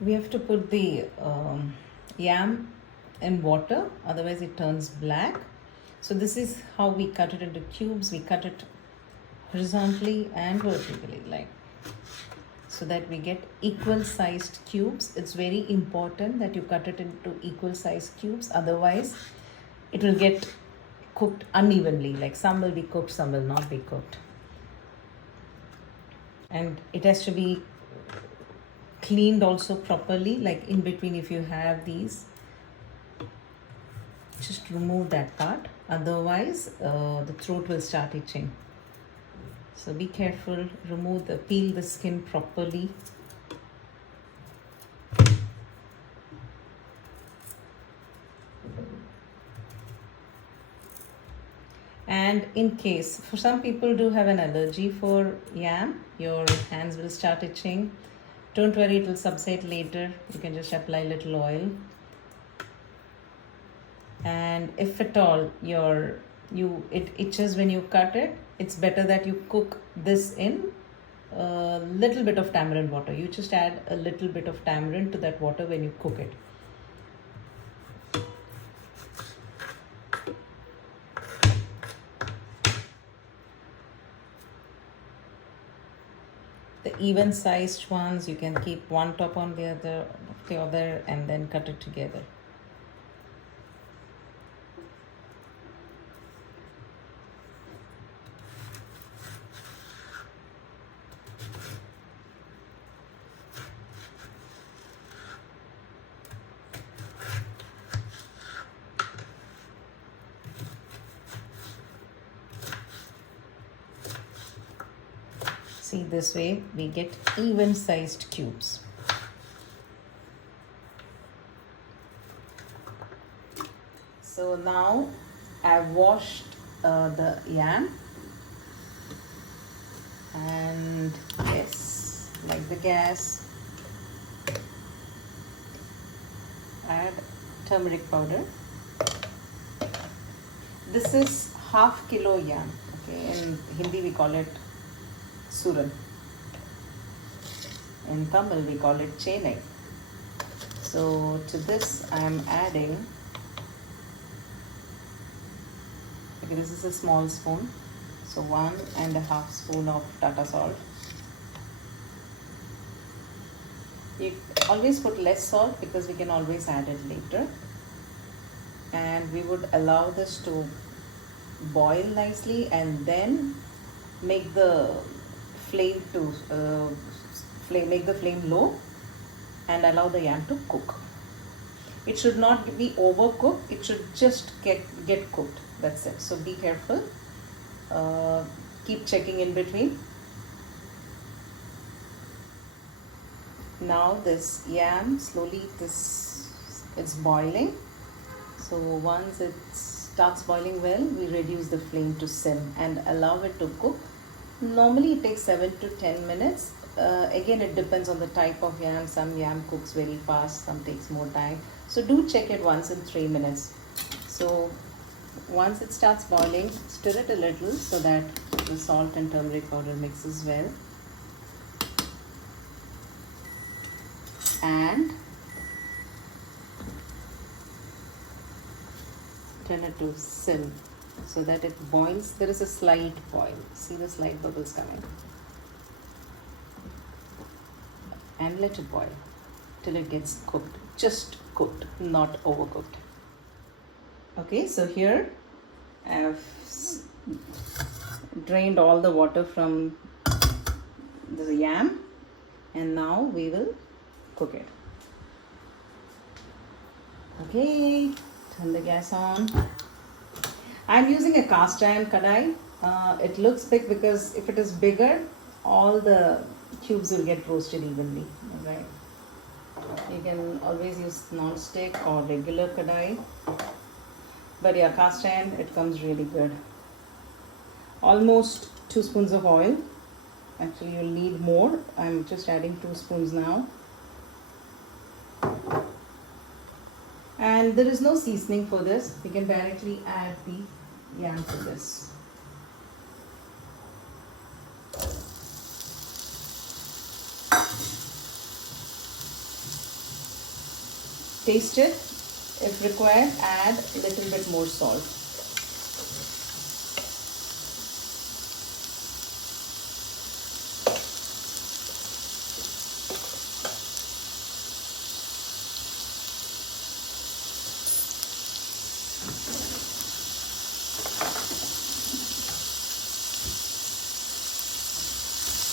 We have to put the yam in water, otherwise it turns black. So this is how we cut it into cubes. We cut it horizontally and vertically, like so that we get equal sized cubes. It's very important that you cut it into equal sized cubes, otherwise it will get cooked unevenly, like some will be cooked, some will not be cooked. And it has to be cleaned also properly, like in between if you have these, just remove that part, otherwise the throat will start itching. So be careful, peel the skin properly. And in case, for some people do have an allergy for yam, your hands will start itching. Don't worry, it will subside later. You can just apply little oil. And if at all it itches when you cut it, it's better that you cook this in a little bit of tamarind water. You just add a little bit of tamarind to that water when you cook it. The even sized ones, you can keep one top on the other and then cut it together. See, this way we get even sized cubes. So now I've washed the yam, and yes, like the gas, add turmeric powder. This is half kilo yam. Okay, in Hindi we call it suran. In Tamil we call it Chenai. So to this I am adding, okay, this is a small spoon, so 1.5 spoon of Tata salt. You always put less salt because we can always add it later. And we would allow this to boil nicely and then make the flame make the flame low and allow the yam to cook. It should not be overcooked, it should just get cooked. That's it. So be careful. Keep checking in between. Now this yam slowly it's boiling. So once it starts boiling well, we reduce the flame to sim and allow it to cook. Normally it takes 7 to 10 minutes. Again, it depends on the type of yam. Some yam cooks very fast, some takes more time. So do check it once in 3 minutes. So once it starts boiling, stir it a little so that the salt and turmeric powder mixes well. And turn it to sim so that it boils. There is a slight boil. See the slight bubbles coming. And let it boil till it gets cooked. Just cooked, not overcooked. Okay, so here I have drained all the water from the yam, and now we will cook it. Okay, turn the gas on. I'm using a cast iron kadai. It looks big because if it is bigger, all the cubes will get roasted evenly. Alright. You can always use non-stick or regular kadai. But yeah, cast iron, it comes really good. Almost 2 spoons of oil. Actually, you'll need more. I'm just adding 2 spoons now. And there is no seasoning for this. We can directly add the yam to this. Taste it. If required, add a little bit more salt.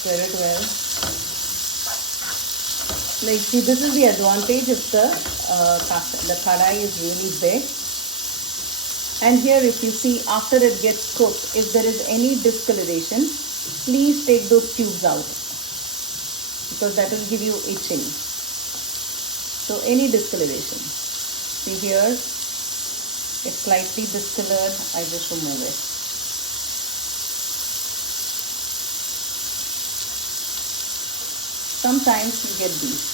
Stir it well. Like, see, this is the advantage if the kadai is really big. And here, if you see, after it gets cooked, if there is any discoloration, please take those cubes out, because that will give you itching. So any discoloration. See here, it's slightly discolored. I just remove it. Sometimes you get these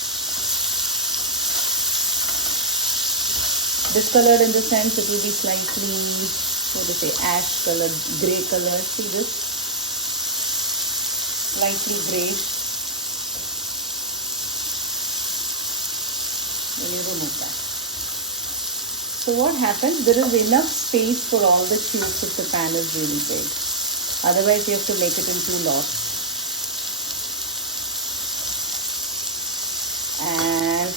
discolored, in the sense it will be slightly, what to say, ash colored, grey color. See this? Slightly greyish. When you remove that. So what happens? There is enough space for all the cubes if the pan is really big. Otherwise you have to make it in two lots. And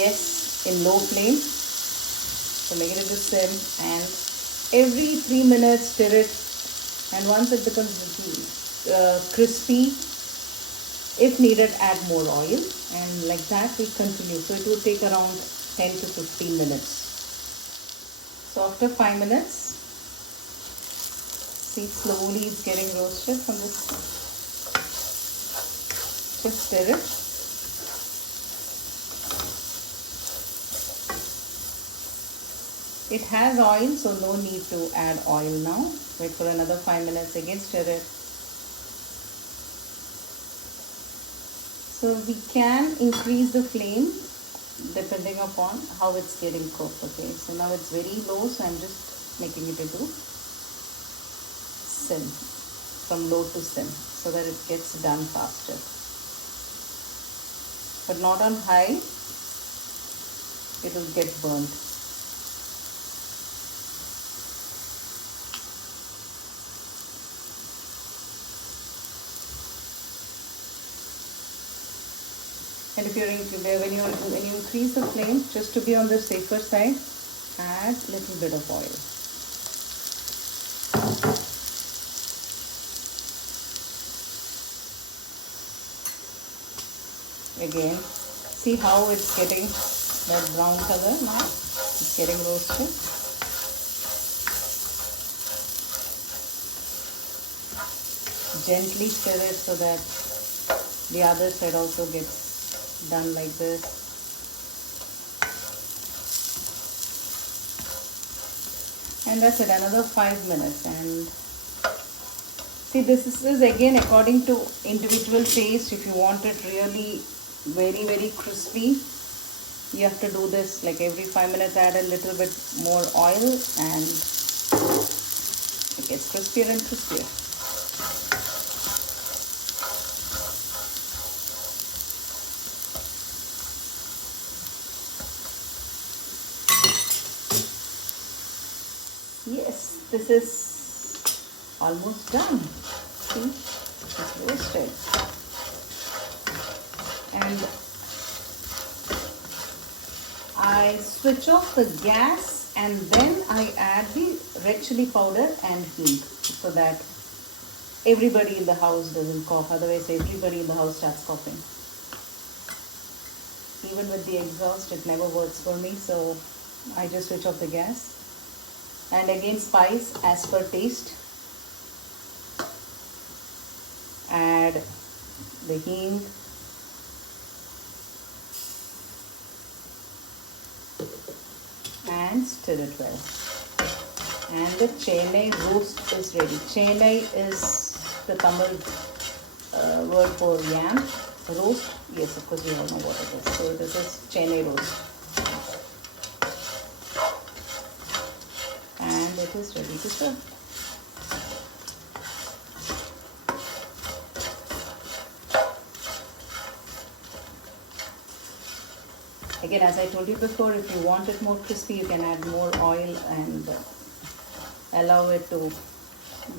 yes, in low flame, so make it into sim, and every 3 minutes stir it, and once it becomes crispy, if needed, add more oil, and like that we continue. So it will take around 10 to 15 minutes. So after 5 minutes, see, slowly it's getting roasted from this. Just stir it. It has oil, so no need to add oil now. Wait for another 5 minutes, again stir it. So we can increase the flame depending upon how it's getting cooked. Okay, so now it's very low, so I'm just making it into sim, from low to sim, so that it gets done faster. But not on high, it will get burnt. And if when you increase the flame, just to be on the safer side, add a little bit of oil. Again, see how it's getting that brown color now? It's getting roasted. Gently stir it so that the other side also gets done like this. And that's it, another 5 minutes. And see, this is again according to individual taste. If you want it really very, very crispy, you have to do this like every 5 minutes, add a little bit more oil, and it gets crispier and crispier. Yes, this is almost done. See, it's roasted. And I switch off the gas, and then I add the red chili powder and hing, so that everybody in the house doesn't cough. Otherwise, everybody in the house starts coughing. Even with the exhaust, it never works for me. So I just switch off the gas. And again, spice as per taste. Add the hing. And stir it well. And the Chenai roast is ready. Chenai is the Tamil word for yam. Roast, yes, of course we all know what it is. So this is Chenai roast. And it is ready to serve. Again, as I told you before, if you want it more crispy, you can add more oil and allow it to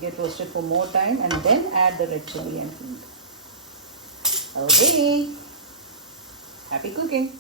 get roasted for more time, and then add the red chili and heat. Okay, happy cooking.